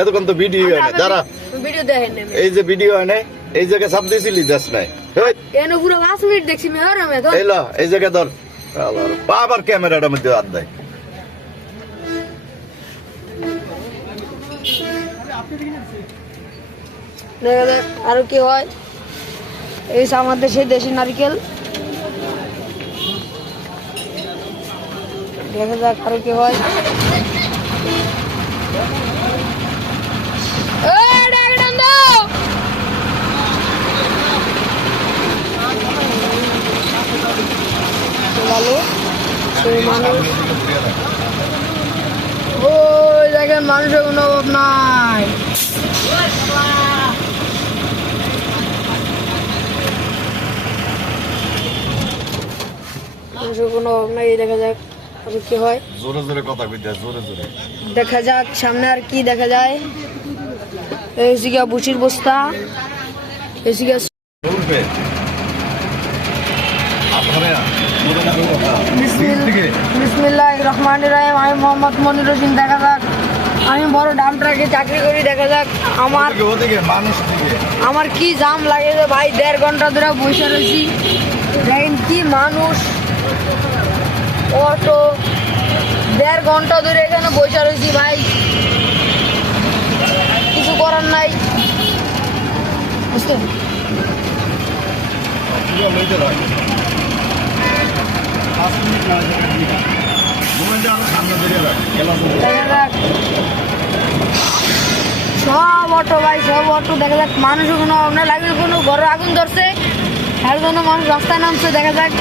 এতক্ষণ তো ভিডিও হয় না যারা ভিডিও দেখেন না এই যে ভিডিও হয় না এই জায়গায় চাপ দিয়েছিলি দেশ নাই এনে পুরো 5 মিনিট দেখছি মেয়র আমি তো এই ল এই জায়গায় ধর বাবার ক্যামেরাটার মধ্যে হাত দেয় দেখা যাক আরো কি হয়। এই আমাদের সেই দেশি নারকেল, দেখা যাক আরো কি হয়। ভালো সেই মানুষ, ওই দেখেন মানুষের কোনো অভাব নাই। মানুষের কোনো অভাব নাই। দেখা যাক আর কি হয়। জোরে জোরে কথা কইতে জোরে জোরে দেখা যাক সামনে আর কি দেখা যায়। এই সিগা বুচির বস্তা, এই সিগা বলবে বিসমিল্লাহির রহমানির রহিম। আমি মোহাম্মদ মনির হোসেন। দেখা যাক আমি বড় ডাম ট্রাকে চাকরি করি। দেখা যাক আমার কি জাম লাগে ভাই, 1.5 ঘন্টা ধরে বসে রয়েছি। দেখেন কি মানুষ, অটো 1.5 ঘন্টা ধরে এখানে বসে রয়েছি ভাই, কিছু করার নাই। বুঝতে সব অটো ভাই, সব অটো। দেখা যাক মানুষের কোনো আপনার লাগবে, কোনো ঘরে আগুন ধরছে এর জন্য মানুষ রাস্তায় নামছে। দেখা যাক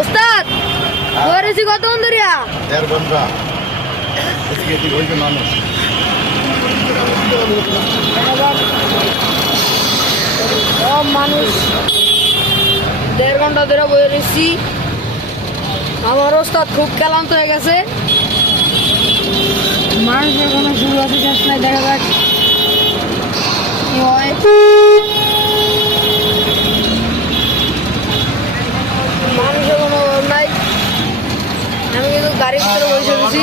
ওস্তাদ ধরেছি কত ধরিয়া 1.5 ঘন্টা মানুষ। সব মানুষ 1.5 ঘন্টা ধরে বয়ে রয়েছি। আমার ওস্তাদ খুব ক্লান্ত হয়ে গেছে। মানুষের কোনো শুরু আছে শেষ নাই। দেখা যাক কি হয়। মানুষের কোনো অভাব নাই। আমি কিন্তু গাড়ির ভিতরে বসে রয়েছি।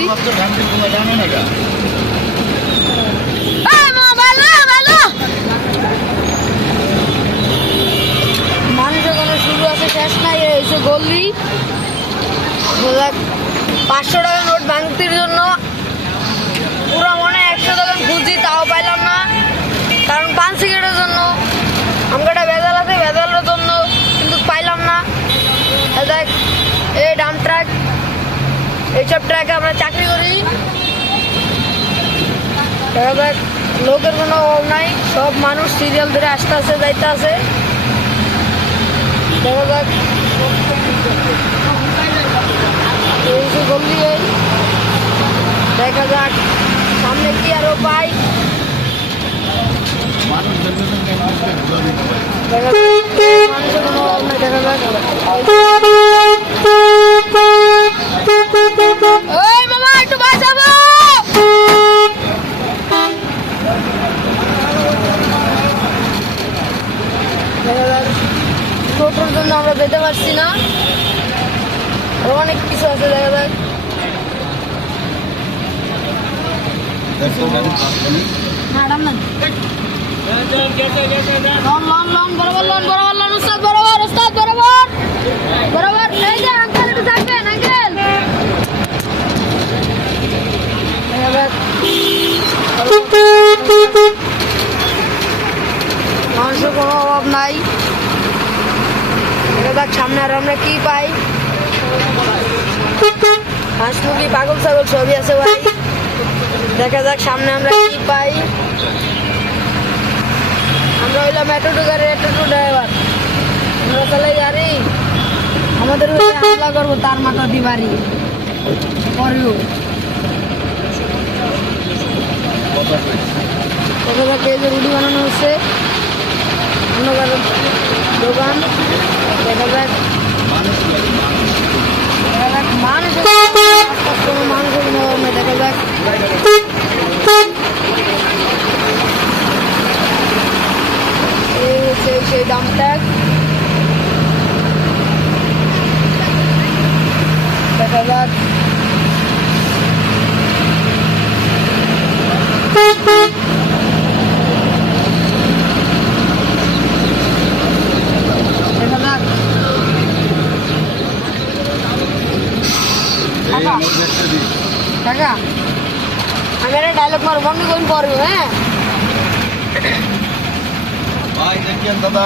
মানুষের কোনো শুরু আছে শেষ নাই। এসে গল্লি 500 টাকা নোট ভাঙতির জন্য পুরো মনে 100 দোকান খুঁজি, তাও পাইলাম না। কারণ পান সিগারেটের জন্য আমাকে একটা ভেজাল আছে, ভেজালের জন্য কিন্তু পাইলাম না। দেখ এই ডাম ট্রাক, এইসব ট্রাকে আমরা চাকরি করি। দেখা যাক লোকের কোনো অভাব নাই। সব মানুষ সিরিয়াল ধরে আসতে আসে যাইতে আছে। দেখা যাক এই যে গল্লি, দেখা যাক সামনে কি আরো পাই। দেখা যাক মানুষের কোনো অভাব নাই। দেখা যাক ওই মামা একটু বাঁচাবো। দেখা যাক টোটোর জন্য আমরা যেতে পারছি না, আরো অনেক কিছু আছে। দেখা যাক ম্যাডাম না লন লন লন বরাবর, লন বরাবর, লন উস্তাদ বরাবর, উস্তাদ বরাবর বরাবর। এই যে আঙ্কেল একটু থাকবেন আঙ্কেল। মানুষের কোনো অভাব নাই। দেখা যাক সামনে আর আমরা কি পাই। হাঁস মুরগি পাগল ছাগল সবই আছে ভাই। দেখা যাক সামনে আমরা কি পাই। আমরা হইলাম এতটুকু গাড়ি, এতটুকু ড্রাইভার। আমরা চালাই গাড়ি, আমাদের হামলা করবো তার মাথা দিয়ে বাড়ি পরেও। দেখা যাক এই যে রুটি বানানো হচ্ছে, অন্য কারো দোকান। দেখা যাক মানুষের কোনো দেখা যাক এই হচ্ছে সেই ডাম ট্রাক। দেখা যাক আমি একটা ডায়লগ মারো বন্ধ করুন পরে হ্যাঁ ভাই দেখেন দাদা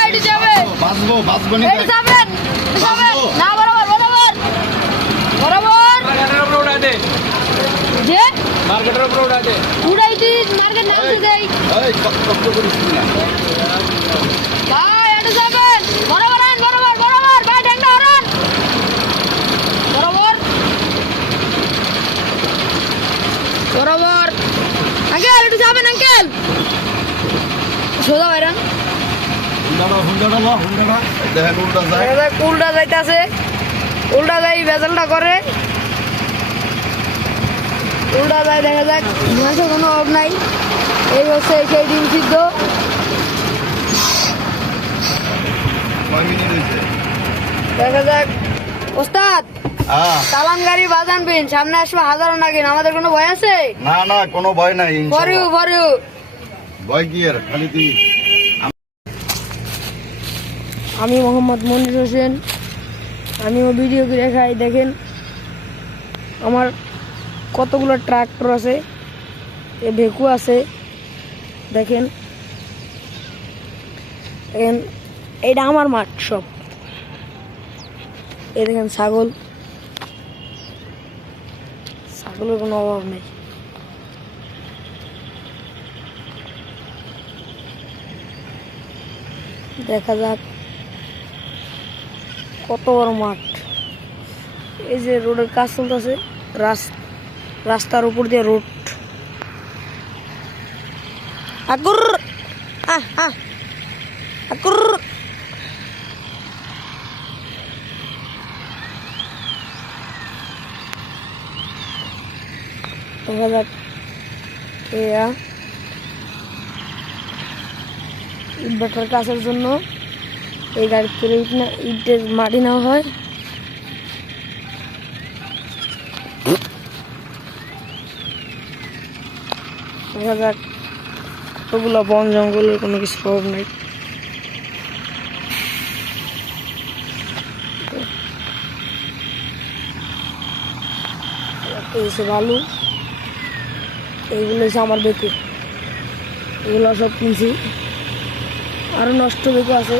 এটি যাবে বাঁচবো এটি যাবেন না বরাবর মার্কেটের উপরে উঠাই দে যে মার্কেটের উপরে উঠাই দে উড়াইতে মার্কেট নামতে দেই এই কষ্ট করিস না ভাই এটি যাবেন বরাবর ভাই ঠ্যাংটা হারান বরাবর আঙ্কেল একটু যাবেন আঙ্কেল সোজা বাইরান হুন্ডাটা দেখেন উল্টা যায় উল্টা যাইতেছে উল্টা যাই ভেজালটা করে উল্টা যায় দেখা যাক মাসে কোনো অভাব নাই এই হচ্ছে সেই ডিম সিদ্ধ কয় মিনিট হয়েছে দেখা যাক ওস্তাদ হ্যাঁ চালান গাড়ি বাজান পিন সামনে আসবে হাজারো নাকিন আমাদের কোনো ভয় আছে না কোনো ভয় নাই ফরিউ ভয় কি আর খালি তুই আমি মোহাম্মদ মনির হোসেন আমিও ভিডিও করে খাই দেখেন আমার কতগুলো ট্রাক্টর আছে এ ভেকু আছে দেখেন এটা আমার মাঠ সব এই দেখেন ছাগলের কোনো অভাব নেই দেখা যাক কত বড় মাঠ এই যে রোডের কাজ চলতেছে রাস্তার উপর দিয়ে রোড আকুর আকুর দেখা যাক ইনভার্টার কাজের জন্য এই গাড়ি করে ইটের মাটি নেওয়া হয় দেখা যাক ওগুলো বন জঙ্গলের কোনো কিছু প্রভাব নাই বালু এইগুলো হচ্ছে আমার বেকু এগুলো সব কিনছি আরো নষ্ট বেকু আছে